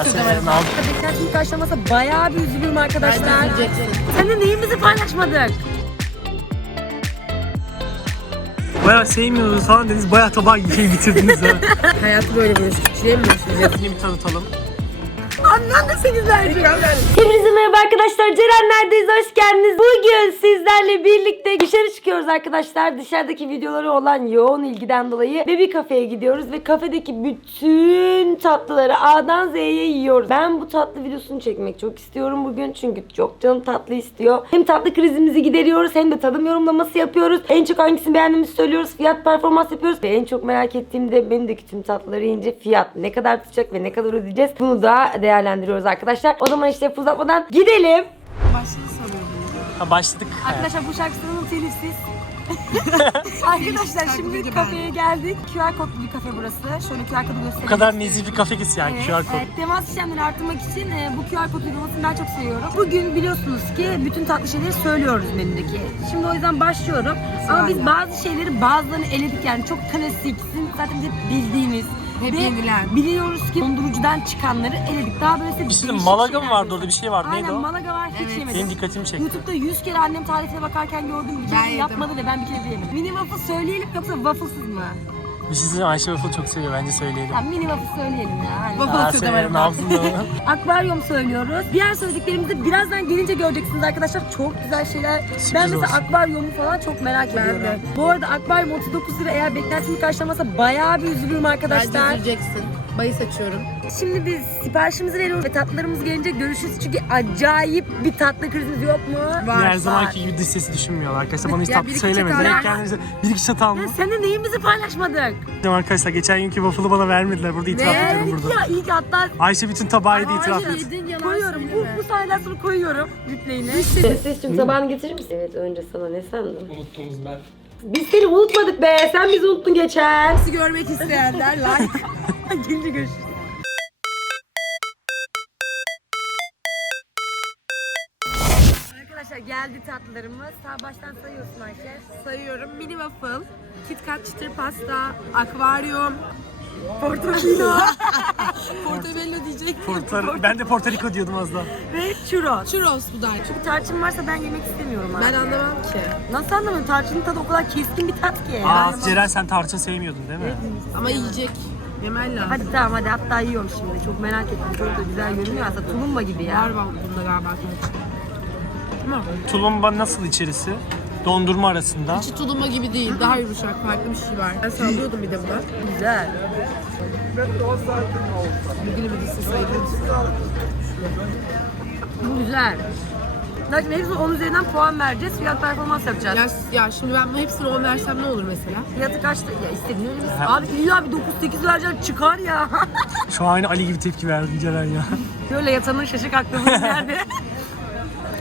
oturdum arada. Beklentim karşılamasa bayağı bir üzülürüm arkadaşlar. Sen de neyimizi paylaşmadık? Bayağı sevmiyoruz falan dediniz. Bayağı tabağı şey bitirdiniz ha. Hayatı böyle böyle küçülemiyorsunuz. Yine bir tanıtalım. Annem de 8 verecek. Hepinize merhaba arkadaşlar. Ceren neredeyiz? Hoş geldiniz. Bugün sizlerle birlikte dışarı çıkıyoruz arkadaşlar. Dışarıdaki videoları olan yoğun ilgiden dolayı Baby kafeye gidiyoruz ve kafedeki bütün tatlıları A'dan Z'ye yiyoruz. Ben bu tatlı videosunu çekmek çok istiyorum bugün. Çünkü çok canım tatlı istiyor. Hem tatlı krizimizi gideriyoruz hem de tadım yorumlaması yapıyoruz. En çok hangisini beğendiğimizi söylüyoruz. Fiyat performans yapıyoruz. Ve en çok merak ettiğim de menüdeki tüm tatlıları yiyince fiyat ne kadar tutacak ve ne kadar ödeyeceğiz. Bunu da değerlendiriyoruz arkadaşlar. O zaman işte uzatmadan gidelim. Ha başladık. Arkadaşlar bu şarkısının telifsiz. Arkadaşlar şimdi kafeye geldik. QR kodlu bir kafe burası. Şöyle QR kodu göstereyim. Bu kadar nezih bir kafe gitsin yani Evet, QR kod. evet. Temas işlemleri arttırmak için e, bu QR kod uygulamasını ben çok seviyorum. Bugün biliyorsunuz ki bütün tatlı şeyleri söylüyoruz menüdeki. Şimdi o yüzden başlıyorum. Ama biz bazı şeyleri bazılarını eledik yani çok klasik. Sizin zaten hep bildiğiniz. Hep Ve yenilen. Biliyoruz ki dondurucudan çıkanları eledik. Daha böyle Bir şey diyeyim, Malaga mı vardı orada bir şey vardı Aynen neydi o? Malaga var hiç Evet. yemedim. Benim dikkatimi çekti. YouTube'da 100 kere annem tarifine bakarken gördüm. Bir Ben kere yedim. yapmadı ve ben bir kere yemedim. Mini waffle söyleyelim yoksa wafflesız mı? Bir şey söyleyeyim Ayşe Waffle çok seviyor bence söyleyelim. Tamam mini waffle söyleyelim ya. Hani. Waffle Aa, atıyordum severim, ne yapsın da? Akvaryum söylüyoruz. Diğer söylediklerimizi birazdan gelince göreceksiniz arkadaşlar. Çok güzel şeyler. Sürpriz ben mesela olsun. akvaryumu falan çok merak Ben ediyorum. de. Bu arada akvaryum 39 lira eğer beklentimi karşılamasa bayağı bir üzülürüm Bence arkadaşlar. üzüleceksin. Bayı seçiyorum. Şimdi biz siparişimizi veriyoruz ve tatlılarımız gelince görüşürüz. Çünkü acayip bir tatlı krizimiz yok mu? Var. Her zamanki gibi dış sesi düşünmüyorlar arkadaşlar. Bana hiç Ya tatlı iki söylemedi. çatal- Direkt kendinize bir iki çatal Ya mı? sen de neyimizi paylaşmadık? Arkadaşlar geçen günkü waffle'ı bana vermediler. Burada itiraf Ne? ediyorum burada. Ya iyi ki hatta Ayşe bütün tabağı yedi itiraf Hayır, et. Yedin yalan koyuyorum. Bu, bu sahneden sonra koyuyorum replay'ini. Sesçim tabağını getirir misin? Evet önce sana ne sandım? Unuttunuz ben. Biz seni unutmadık be. Sen bizi unuttun geçen. Bizi görmek isteyenler like. Gelince görüşürüz. Arkadaşlar geldi tatlılarımız. Sağ baştan sayıyorsun Ayşe. Sayıyorum. Mini waffle, KitKat çıtır pasta, akvaryum, Portofino portobello diyecek. Porto, ben de Porto Rico diyordum az daha. ve churros. Churros bu da. Çünkü tarçın varsa ben yemek istemiyorum abi. Ben anlamam ki. Nasıl anlamıyorum? Tarçının tadı o kadar keskin bir tat ki. Aa Ceren sen tarçın sevmiyordun değil mi? Ama yiyecek. Yemen lazım. Hadi tamam hadi hatta yiyorum şimdi. Çok merak ettim. Çok da güzel görünüyor aslında. Tulumba gibi ya. Var var bunda galiba tarçın. Tamam. Tulumba nasıl içerisi? Dondurma arasında. İçi tulumba gibi değil. Daha yumuşak. Farklı bir şey var. Ben sallıyordum bir de buna. Güzel. Bilgili bilgisi sayılır mısın? Bu güzel. Zaten hepsine 10 üzerinden puan vereceğiz. Fiyat performans yapacağız. Ya, ya şimdi ben bu hepsini 10 versem ne olur mesela? Fiyatı kaçtı? Ya istediğin öyle bir- Abi illa bir 9-8 vereceğim çıkar ya. Şu an aynı Ali gibi tepki verdin Ceren ya. Böyle yatanın şaşık aklımız nerede?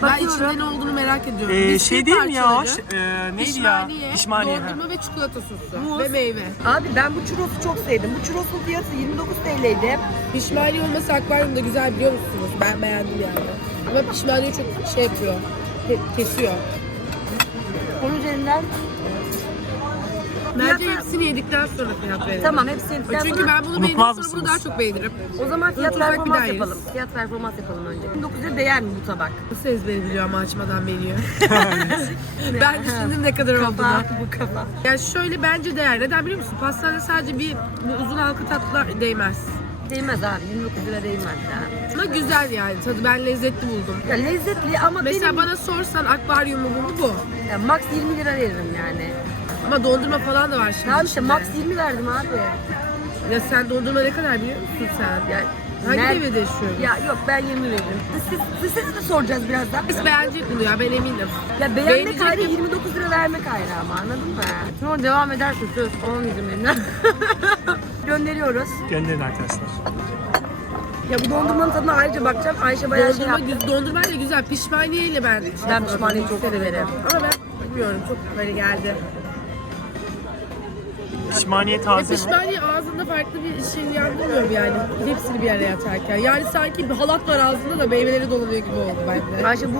Ben Bakıyorum. içinde ne olduğunu merak ediyorum. Ee, Bisküvi şey değil mi ya? parçaları, Ş- e, neydi ya? İşmaniye. ha. dondurma ve çikolata sosu Muz. ve meyve. Abi ben bu churros'u çok sevdim. Bu churros'un fiyatı 29 TL'ydi. Pişmaniye olması akvaryumda güzel biliyor musunuz? Ben beğendim yani. Ama pişmaniye çok şey yapıyor. ke- kesiyor. Onun üzerinden Bence hepsini yedikten sonra fiyat verelim. tamam hepsini yedikten Çünkü sonra- ben bunu beğendim sonra bunu daha çok beğenirim. O zaman fiyat performans yapalım. Fiyat performans yapalım önce. 29'a değer mi bu tabak? Nasıl ezberi biliyor ama açmadan veriyor. ben düşündüm ne kadar olduğunu. Kafa, bu kafa. Yani şöyle bence değer. Neden biliyor musun? Pastanede sadece bir bu uzun halka tatlılar değmez. Değmez abi 29 lira değmez ya. Ama güzel yani tadı ben lezzetli buldum. Ya lezzetli ama Mesela benim bana sorsan akvaryumu bu mu bu? ya max 20 lira veririm yani. Ama dondurma falan da var şimdi. Tamam işte içinde. max 20 verdim abi. Ya sen dondurma ne kadar biliyor musun sen? Ya, Hangi Ner- devirde yaşıyorsun? Ya yok ben 20 veririm. Siz, siz, siz de soracağız birazdan. Biz beğenecek bunu ya ben eminim. Ya beğenmek ayrı mi? 29 lira vermek ayrı ama anladın mı? Sonra devam edersin söz 10 üzerinden. Gönderiyoruz. Gönderin arkadaşlar. Ya bu dondurmanın tadına ayrıca bakacağım. Ayşe bayağı şey Dondurma, yaptı. gü- dondurma da güzel. Pişmaniyeyle ben şey Ben yapamadım, pişmaniyeyi çok severim. Ama ben bilmiyorum çok böyle geldi. Pişmaniye taze mi? pişmaniye ağzında farklı bir şey uyandırmıyor mu yani? Hepsini bir araya atarken. Yani sanki bir halat var ağzında da meyveleri dolanıyor gibi oldu bende. Ayşe bu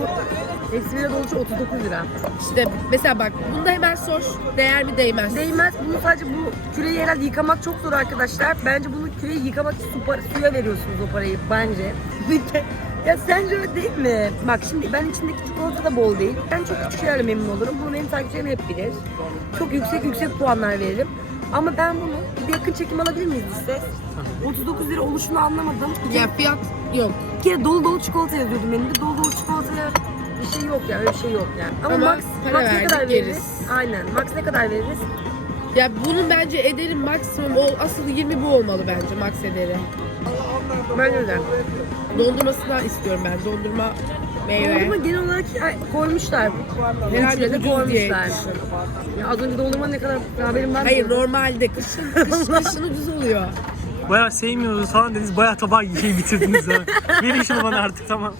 Eksi bire doluşu 39 lira. İşte mesela bak bunda hemen sor. Değer mi değmez. Değmez. Bunu sadece bu küreyi herhalde yıkamak çok zor arkadaşlar. Bence bunu küreyi yıkamak için su para- suya veriyorsunuz o parayı bence. ya sence öyle değil mi? Bak şimdi ben içindeki çikolata da bol değil. Ben çok küçük şeylerle memnun olurum. Bunu benim takipçilerim hep bilir. Çok yüksek yüksek puanlar veririm. Ama ben bunu bir yakın çekim alabilir miyiz ses? 39 lira oluşunu anlamadım. Ya fiyat yok. Bir kere dolu dolu çikolata yazıyordu menüde. Dolu dolu çikolataya bir şey yok ya, öyle bir şey yok yani. Ama, Ama Max, para Max ne verdik, kadar yeriz. veririz? Aynen. Max ne kadar veririz? Ya bunun bence ederim maksimum ol, asıl 20 bu olmalı bence max ederi. Ben öyle. Dondurmasını istiyorum ben. Dondurma meyve. Dondurma genel olarak koymuşlar. Herhalde de koymuşlar. Ya az önce dondurma ne kadar haberim var. Hayır normalde kışın kış, kışın ucuz oluyor. Bayağı sevmiyoruz falan dediniz. Bayağı tabağı şey bitirdiniz ha. Verin şunu bana artık tamam.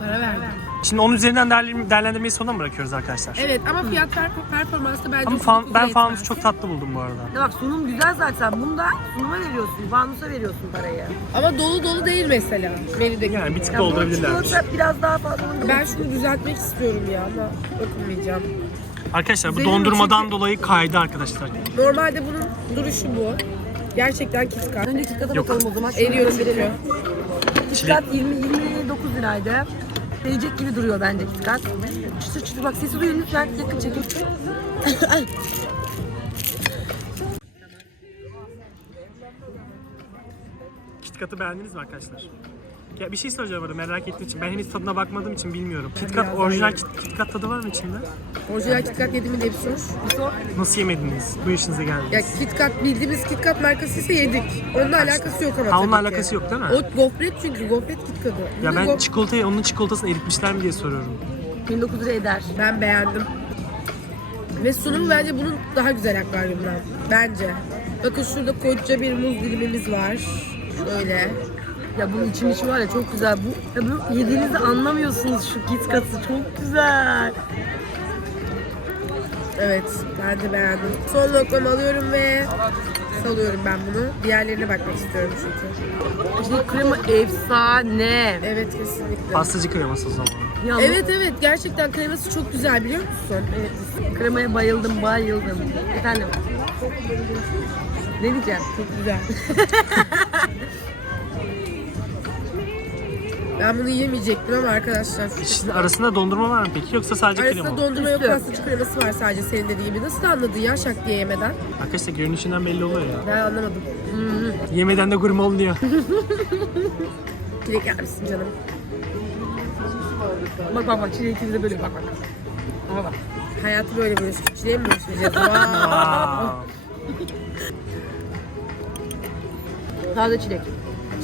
Para verdim. Şimdi onun üzerinden değerlendirme- değerlendirmeyi sona mı bırakıyoruz arkadaşlar? Evet ama fiyat per- performansı bence Ama çok fan, ben etmez. fanusu çok tatlı buldum bu arada. Ya bak sunum güzel zaten. Bunda sunuma veriyorsun. Fanusa veriyorsun parayı. Ama dolu dolu değil mesela. Menüdeki. Yani bir tık bu doldurabilirlermiş. çikolata biraz daha fazla. onun Ben şunu düzeltmek istiyorum ya ama dokunmayacağım. Arkadaşlar bu Güzelim dondurmadan çünkü- dolayı kaydı arkadaşlar. Normalde bunun duruşu bu. Gerçekten KitKat. Önce KitKat'a Yok. bakalım o zaman. Eriyor çünkü. KitKat 20 29 liraydı. Verecek gibi duruyor bence KitKat. Çıtır çıtır bak sesi duyun lütfen yakın çekin. KitKat'ı beğendiniz mi arkadaşlar? Ya bir şey söyleyeceğim burada merak ettiğim için. Ben henüz tadına bakmadığım için bilmiyorum. KitKat orijinal Kit, KitKat tadı var mı içinde? Orijinal KitKat yedi mi diye bir sor. Bir sor. Nasıl yemediniz? Bu işinize Ya geldiniz. KitKat bildiğimiz KitKat markası ise yedik. Onunla alakası yok ama Ha, onunla tabii ki. alakası yok değil mi? O gofret çünkü gofret KitKat'ı. Ya Bunun ben gof- çikolatayı, onun çikolatasını eritmişler mi diye soruyorum. 29 lira eder. ben beğendim. Ve sunumu bence bunun daha güzel akvaryumdan. Bence. Bakın şurada koca bir muz dilimimiz var. Şöyle. Ya bunun içim içi var ya çok güzel. Bu, ya bunu yediğinizde anlamıyorsunuz şu KitKat'ı. Çok güzel. Evet, ben de beğendim. Son lokmamı alıyorum ve salıyorum ben bunu. Diğerlerine bakmak istiyorum çünkü. İşte krema efsane. Evet, kesinlikle. Pastacı kreması o zaman. Yalnız- Evet evet, gerçekten kreması çok güzel biliyor musun? Evet. Kremaya bayıldım, bayıldım. Efendim. Ne diyeceğim? Çok güzel. ben bunu yemeyecektim ama arkadaşlar. İçin arasında dondurma var mı peki yoksa sadece krema Arasında dondurma yok, pastacı kreması var sadece senin dediğin gibi. Nasıl anladın ya şak diye yemeden? Arkadaşlar görünüşünden belli oluyor ya. Ben anlamadım. Yemeden de gurme oluyor. Çilek yer misin canım? Bak bak bak çileği ikimiz de böyle bak bak. Ama bak. Hayatı böyle böyle çileğe mi görüşeceğiz? Wow. Taze çilek.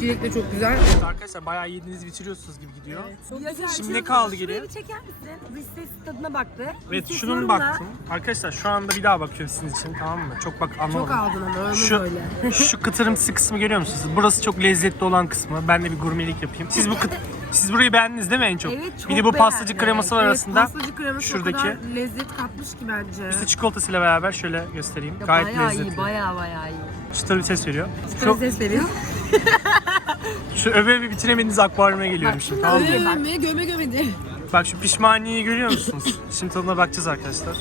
Çilek de çok güzel. Arkadaşlar bayağı yediniz bitiriyorsunuz gibi gidiyor. Ya Şimdi ne kaldı geriye? Şurayı bir çeker misin? Ses tadına baktı. Evet ses şunun baktım. Arkadaşlar şu anda bir daha bakıyorum sizin için tamam mı? Çok bak Çok anlamadım. aldın ama öyle Şu, böyle. şu kıtırımsı kısmı görüyor musunuz? Burası çok lezzetli olan kısmı. Ben de bir gurmelik yapayım. Siz bu kıt Siz burayı beğendiniz değil mi en çok? Evet, çok bir de bu pastacı beğendim. kreması var Evet, arasında. pastacı kreması şuradaki- o kadar lezzet katmış ki bence. İşte çikolatasıyla beraber şöyle göstereyim. Ya Gayet bayağı lezzetli. iyi, bayağı bayağı iyi. Çıtır bir ses veriyor. Çok Şu, ses veriyor. şu öve öve bitiremediğiniz akvaryuma geliyorum şimdi tamam mı? Göme göme gömedi. Bak şu pişmaniyeyi görüyor musunuz? Şimdi tadına bakacağız arkadaşlar.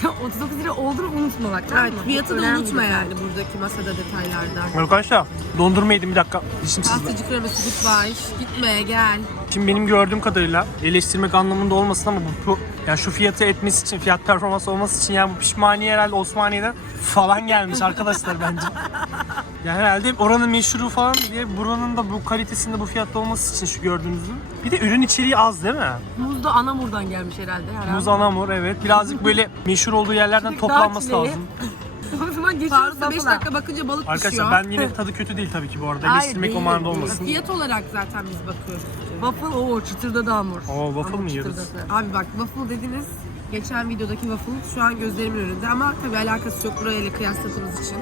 39 lira olduğunu unutma bak. Evet, mı? fiyatı da unutma yani buradaki masada detaylarda. Arkadaşlar dondurma yedim bir dakika. Dişim sızdı. Pastacı kreması goodbye. Gitme gel. Şimdi benim gördüğüm kadarıyla eleştirmek anlamında olmasın ama bu, bu yani şu fiyatı etmesi için, fiyat performans olması için yani bu pişmaniye herhalde Osmaniye'den falan gelmiş arkadaşlar bence. Yani herhalde oranın meşhuru falan diye buranın da bu kalitesinde bu fiyatta olması için şu gördüğünüzün. Bir de ürün içeriği az değil mi? Muz da Anamur'dan gelmiş herhalde. herhalde. Muz anamur evet. Birazcık böyle meşhur olduğu yerlerden Daha toplanması çileği. lazım. o zaman geçiyoruz Faruk'ta 5 Buffalo'a. dakika bakınca balık Arkadaşlar pişiyor. ben yine tadı kötü değil tabii ki bu arada. Hayır, Eleştirmek o manada değil. olmasın. Fiyat olarak zaten biz bakıyoruz. Waffle o çıtırda da hamur. Oo waffle Hamur mı yiyoruz? Abi bak waffle dediniz. Geçen videodaki waffle şu an gözlerimin önünde ama tabii alakası yok burayla kıyasladığımız için.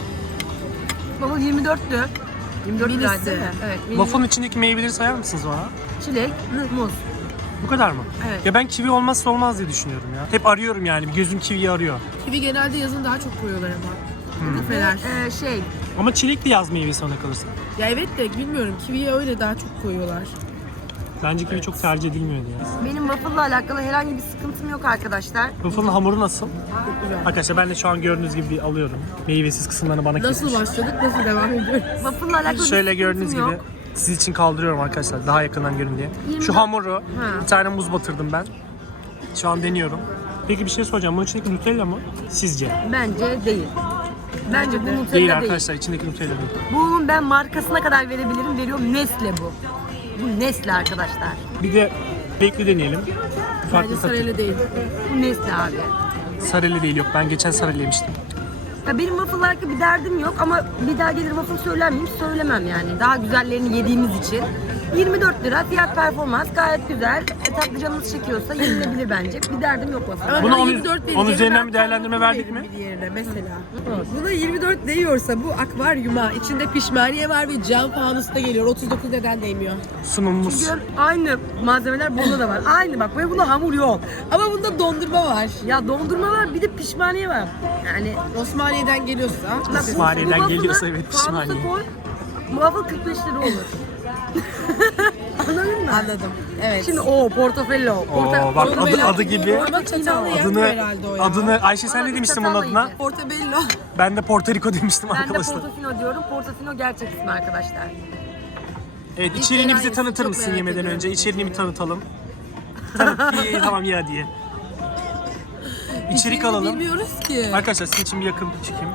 Waffle 24'tü. 24 Minisi. liraydı değil mi? Evet. mini- Waffle'ın içindeki meyveleri sayar mısınız bana? Çilek, muz. Bu kadar mı? Evet. Ya ben kivi olmazsa olmaz diye düşünüyorum ya. Hep arıyorum yani. Gözüm kiviyi arıyor. Kivi genelde yazın daha çok koyuyorlar ama. Hmm. Bu Fener. Ee, şey, Ama çilek de yaz meyvesi ona kalırsa. Ya evet de bilmiyorum kiviye öyle daha çok koyuyorlar. Bence kivi çok tercih edilmiyordu ya. Benim waffle'la alakalı herhangi bir sıkıntım yok arkadaşlar. Waffle'ın hamuru nasıl? Çok güzel. Arkadaşlar ben de şu an gördüğünüz gibi bir alıyorum. Meyvesiz kısımlarını bana Nasıl kesmiş. başladık, nasıl devam ediyoruz? Waffle'la alakalı Şöyle bir gördüğünüz sıkıntım gibi yok. siz için kaldırıyorum arkadaşlar daha yakından görün diye. Şu 24 hamuru bir tane muz batırdım ben. Şu an deniyorum. Peki bir şey soracağım. Bunun içindeki Nutella mı? Sizce? Bence değil. Bence bu. Nutella Değil değil. arkadaşlar. içindeki Nutella değil. Bunun ben markasına kadar verebilirim. Veriyorum Nestle bu. Bu Nestle arkadaşlar. Bir de renkli deneyelim. Bence Farklı tatı. sarayla değil. Bu Nestle abi. Sarılı değil yok. Ben geçen sarılı yemiştim. Ya benim waffle hakkında bir derdim yok ama bir daha gelir waffle söyler miyim? Söylemem yani. Daha güzellerini yediğimiz için. 24 lira fiyat performans gayet güzel. E, tatlı canınız çekiyorsa yenilebilir bence. Bir derdim yok waffle. Buna ben on- 24 on vereceğim. üzerinden bir değerlendirme verdik mi? bir Diğerine mesela. Buna 24 değiyorsa bu akvaryuma içinde pişmaniye var ve cam fanusta geliyor. 39 neden değmiyor? Sunumumuz. Çünkü aynı malzemeler bunda da var. Aynı bak ve bunda hamur yok. Ama bunda dondurma var. Ya dondurma var bir de pişmaniye var. Yani Osmaniye'den geliyorsa. bak, waffle'ı geliyorsa evet, koy, Waffle 45 lira olur. Anladın mı? Anladım. Evet. Şimdi o portofello. Porta, Oo, bak adı, adı gibi. Orada çatalı Adını, herhalde o ya. adını Ayşe sen Ama ne demiştin bunun çatalla adına? yiyeceğiz. Portobello. Ben de Porto Rico demiştim Ben de arkadaşlar. Portofino diyorum. Portofino gerçek ismi arkadaşlar. Evet İlk içeriğini bize tanıtır çok mısın merak yemeden ediyorum. önce? İçeriğini bir tanıtalım. Tanıt, iyi, tamam ya diye. İçerik İçeriğini alalım. Bilmiyoruz ki. Arkadaşlar sizin için bir yakın çekim.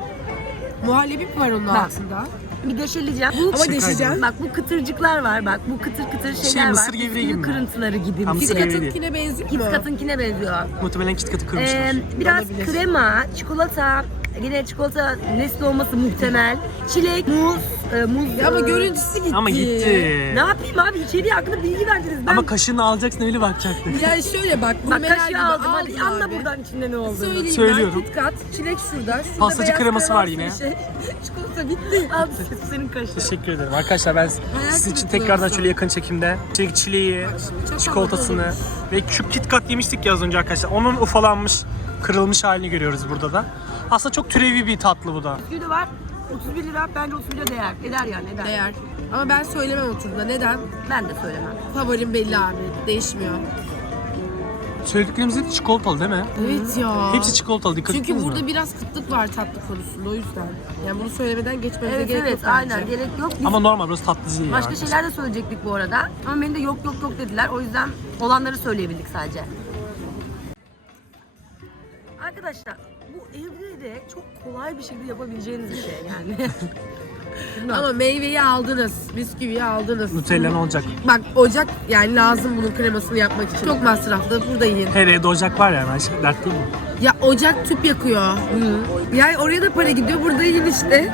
Muhallebi mi var onun Bak. altında? Bir deşeleyeceğim. Bu, Ama deşeceğim. Bak bu kıtırcıklar var bak. Bu kıtır kıtır şeyler var. Şey, mısır gevreği Üstünün gibi mi? kırıntıları gibi. Ha, mısır Kit gevreği. Katınkine benziyor Kit mu? Kat'ınkine benziyor. Muhtemelen kit katı kırmışlar. Ee, biraz Olabilir. krema, çikolata, yine çikolata nesli olması muhtemel. Çilek, muz, e, muz. Ya ama e, görüntüsü gitti. Ama gitti. Ne yapayım abi içeriği hakkında bilgi verdiniz. Ben Ama kaşığını alacaksın öyle bakacaktın. Yani şöyle bak. bak kaşığı aldım. Hadi anla buradan içinde ne olduğunu. Söyleyeyim Söylüyorum. ben KitKat, çilek şurada. şurada Pastacı kreması var yine. Şey. Çikolata bitti. Al senin kaşığı. Teşekkür ederim. Arkadaşlar ben sizin için tekrardan şöyle yakın çekimde çilek çileği, çikolatasını ve küp kit kat yemiştik ya az önce arkadaşlar. Onun ufalanmış, kırılmış halini görüyoruz burada da. Aslında çok türevi bir tatlı bu da. Bisküvi var. 31 lira bence 31 lira değer. Eder yani eder. Değer. Ama ben söylemem oturduğunda. Neden? Ben de söylemem. Favorim belli abi. Değişmiyor. Söylediklerimiz de çikolatalı değil mi? Evet ya. Hepsi çikolatalı dikkat Çünkü ettiniz mi? burada biraz kıtlık var tatlı konusunda o yüzden. Yani bunu söylemeden geçmemize Evet gerek evet yok bence. aynen gerek yok. Biz Ama normal burası tatlı değil başka yani. şeyler de söyleyecektik bu arada. Ama beni de yok yok yok dediler. O yüzden olanları söyleyebildik sadece. Arkadaşlar bu evde de çok kolay bir şekilde yapabileceğiniz bir şey yani. Ama meyveyi aldınız, bisküviyi aldınız. Nutella ne olacak? Bak ocak yani lazım bunun kremasını yapmak için. Çok masraflı. Burada yiyin. Her evde ocak var yani Ayşe. Dert değil mi? Ya ocak tüp yakıyor. Yani oraya da para gidiyor. Burada yiyin işte.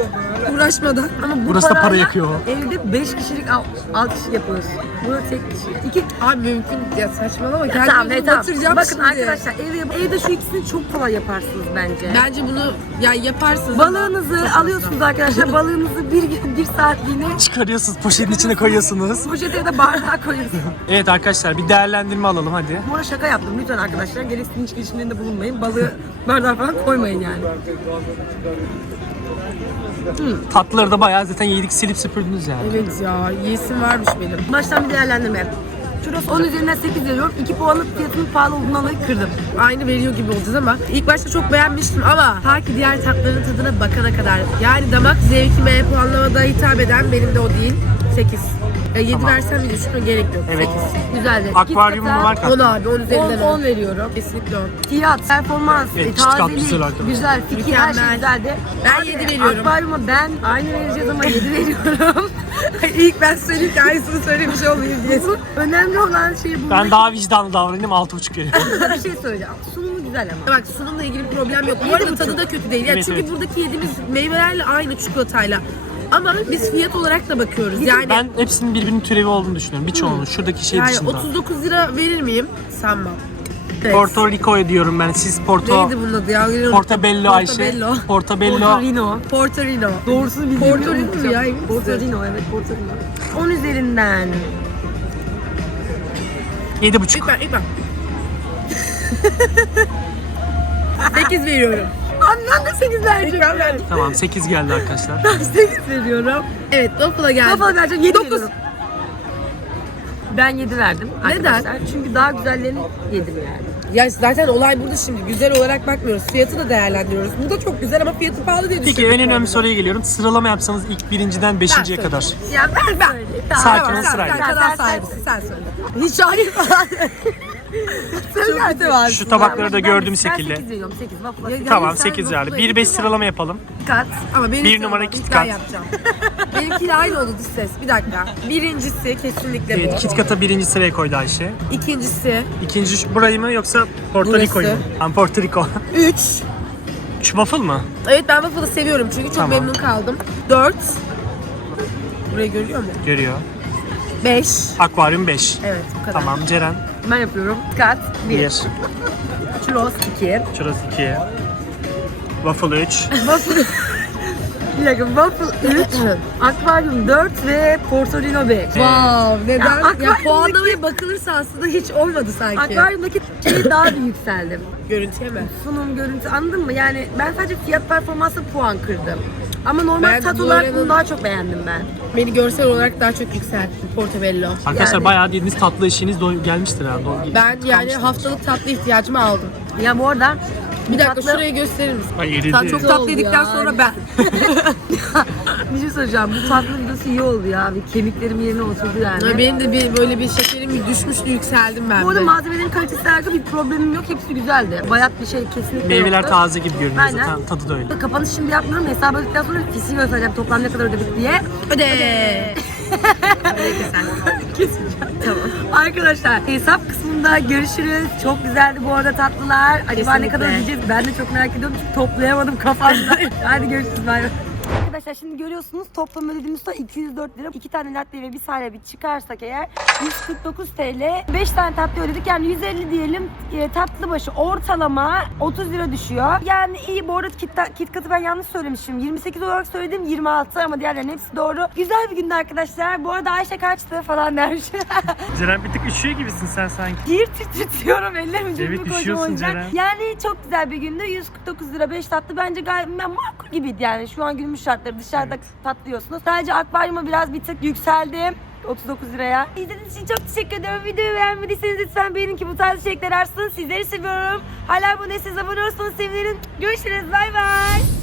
Uğraşmadan. Ama bu Burası da para parayla yakıyor. Evde 5 kişilik al, alt kişi yapıyoruz. Burada tek kişi. İki, Abi mümkün ya saçmalama. Ya Kendimi tamam, he, tamam. batıracağım Bakın şimdi. arkadaşlar evde, evde şu ikisini çok kolay yaparsınız bence. Bence bunu yani yaparsınız. Balığınızı alıyorsunuz arkadaşlar. Balığınızı bir gün bir saatliğine Çıkarıyorsunuz poşetin içine koyuyorsunuz. poşete de bardağa koyuyorsunuz. Evet arkadaşlar bir değerlendirme alalım hadi. Bu arada şaka yaptım lütfen arkadaşlar. Gereksiz iç girişimlerinde bulunmayın. Balığı bardağa falan koymayın yani. Tatlıları da bayağı zaten yedik silip süpürdünüz yani. Evet ya yiyesim varmış benim. Baştan bir değerlendirme. Şurası 10 üzerinden 8 veriyorum. 2 puanlık fiyatının pahalı olduğundan dolayı kırdım. Aynı veriyor gibi olacağız ama ilk başta çok beğenmiştim ama ta ki diğer tatların tadına bakana kadar. Yani damak zevkime puanlamada hitap eden benim de o değil. 8. Ya 7 Tamam. versem bile şuna gerek yok. Evet. 8. Güzeldi. Akvaryum mu var 10 ki? abi 10 10, üzerinden 10. 10 veriyorum. Kesinlikle 10. Fiyat, performans, Evet, e, tazelik, güzel güzel, fikir her şey Mükemmel. güzeldi. Ben yedi veriyorum. Akvaryuma ben aynı vereceğiz ama 7 veriyorum. ilk ben söyleyeyim ki aynısını söylemiş olmayayım diye. Önemli olan şey bu. Ben daha vicdanlı davranayım 6,5 veriyorum. Bir şey söyleyeceğim. Sunumu güzel ama. Bak sunumla ilgili problem yok. Bu arada tadı da kötü değil. Yani Evet, çünkü evet. buradaki yediğimiz meyvelerle aynı çikolatayla. Ama biz fiyat olarak da bakıyoruz. Yani Ben hepsinin birbirinin türevi olduğunu düşünüyorum. Birçoğunun şuradaki şey yani dışında. 39 lira verir miyim? Sanmam. Evet. Porto Rico diyorum ben. Siz Porto... Neydi bunun adı ya? Portobello Ayşe. Portobello. Portobello. Portorino. Porto Rino. Doğrusunu bildiğimi Porto Rino mu ya? Portorino evet Portorino. 10 üzerinden 7,5. İlk ben, ilk ben. 8 veriyorum. Annem de 8 verecek. İlk ben verdim. Tamam 8 geldi arkadaşlar. 8 veriyorum. Evet, Waffle'a geldim. Kafa vereceğim 7 Dokuz. veriyorum. Ben 7 verdim. Neden? arkadaşlar. Çünkü daha güzellerini yedim yani. Ya zaten olay burada şimdi. Güzel olarak bakmıyoruz. Fiyatı da değerlendiriyoruz. Bu da çok güzel ama fiyatı pahalı diye Peki en önemli soruya geliyorum. Sıralama yapsanız ilk birinciden beşinciye Ben kadar. Ya ben ben. Sakin ol, sen- sırayla. Sen kanal sahibisin sen söyle. Hiç hayır falan. Çok. Şu tabakları da gördüğüm şekilde. Ben 8 veriyorum 8 waffle. Ya- Tamam sen 8 verdi. mutlu 1-5 sıralama yapalım. Kat. Ama benim Bir numara Kit ilk Kat. Yapacağım. Benimkiyle aynı oldu dış ses. Bir dakika. Birincisi kesinlikle Evet, bu. KitKat'a birinci sıraya koydu Ayşe. İkincisi İkinci şu- burayı mı yoksa Porto Burası. Rico'yu mu? Ha, Porto Rico. 3. Şu waffle mı? Evet ben waffle'ı seviyorum çünkü çok Tamam. memnun kaldım. 4. Burayı görüyor mu? Görüyor. 5. Akvaryum 5. Evet bu kadar. Tamam Ceren Ben yapıyorum. Kat 1. 1. Churros 2. Churros 2. Waffle 3. Bir dakika waffle 3. Akvaryum 4 ve Portolino 5. Wow neden? Ya, Ya, puanlamaya bakılırsa aslında hiç olmadı sanki. Akvaryumdaki şeyi daha bir yükseldim. Görüntüye mi? Sunum, görüntü anladın mı? Yani ben sadece fiyat performansı puan kırdım. Ama normal Ben tat olarak bunu daha çok beğendim ben. Beni görsel olarak daha çok yükseltti Portobello. Arkadaşlar Yani- bayağı dediğiniz tatlı işiniz do- gelmiştir ha. Do- Ben yani kalmıştır. haftalık tatlı ihtiyacımı aldım. Ya bu arada Bir dakika tatlı- şurayı gösterir misin? Ay eridi. Tat- çok tatlı yedikten sonra ben. bir şey söyleyeceğim. Bu tatlı videosu iyi oldu ya. Bir kemiklerim yerine oturdu yani. Benim de bir böyle bir şekerim bir düşmüştü yükseldim ben Bu arada de. malzemelerin kalitesiyle alakalı bir problemim yok. Hepsi güzeldi. Bayat bir şey kesinlikle Meyveler yoktu. taze gibi görünüyor Aynen. zaten. Tadı da öyle. Kapanış şimdi yapmıyorum. Hesap ödedikten sonra fisi göstereceğim. Toplam ne kadar ödedik diye. Öde. Tamam. Arkadaşlar hesap kısmında görüşürüz. Çok güzeldi bu arada tatlılar. Acaba ne Kesinlikle. kadar ödeyeceğiz? Ben de çok merak ediyorum çünkü toplayamadım kafamda. Hadi görüşürüz. Bay bay. Arkadaşlar şimdi görüyorsunuz toplam ödediğimiz tutar 204 lira. 2 tane latte ve bir bir çıkarsak eğer 149 TL. 5 tane tatlı ödedik yani 150 diyelim. E, tatlı başı ortalama 30 lira düşüyor. Yani iyi bu arada kit, KitKat'ı ben yanlış söylemişim. 28 olarak söyledim 26 ama diğerlerinin hepsi doğru. Güzel bir gündü arkadaşlar. Bu arada Ayşe kaçtı falan dermiş. Ceren bir tık üşüyor gibisin sen sanki. Bir titriyorum ellerimi cebime Evet, yüzden. Ceren. Yani çok güzel bir gündü. 149 lira 5 tatlı bence gayet makul gibiydi yani. Şu an günümüz şartları dışarıda tatlıyorsunuz. Sadece akvaryuma biraz bir tık yükseldi. 39 liraya. İzlediğiniz için çok teşekkür ederim. Videoyu beğenmediyseniz lütfen beğenin ki bu tarz içerikler artsın. Sizleri seviyorum. Hala bu nesiniz abone olursanız sevinirim. Görüşürüz. Bay bay.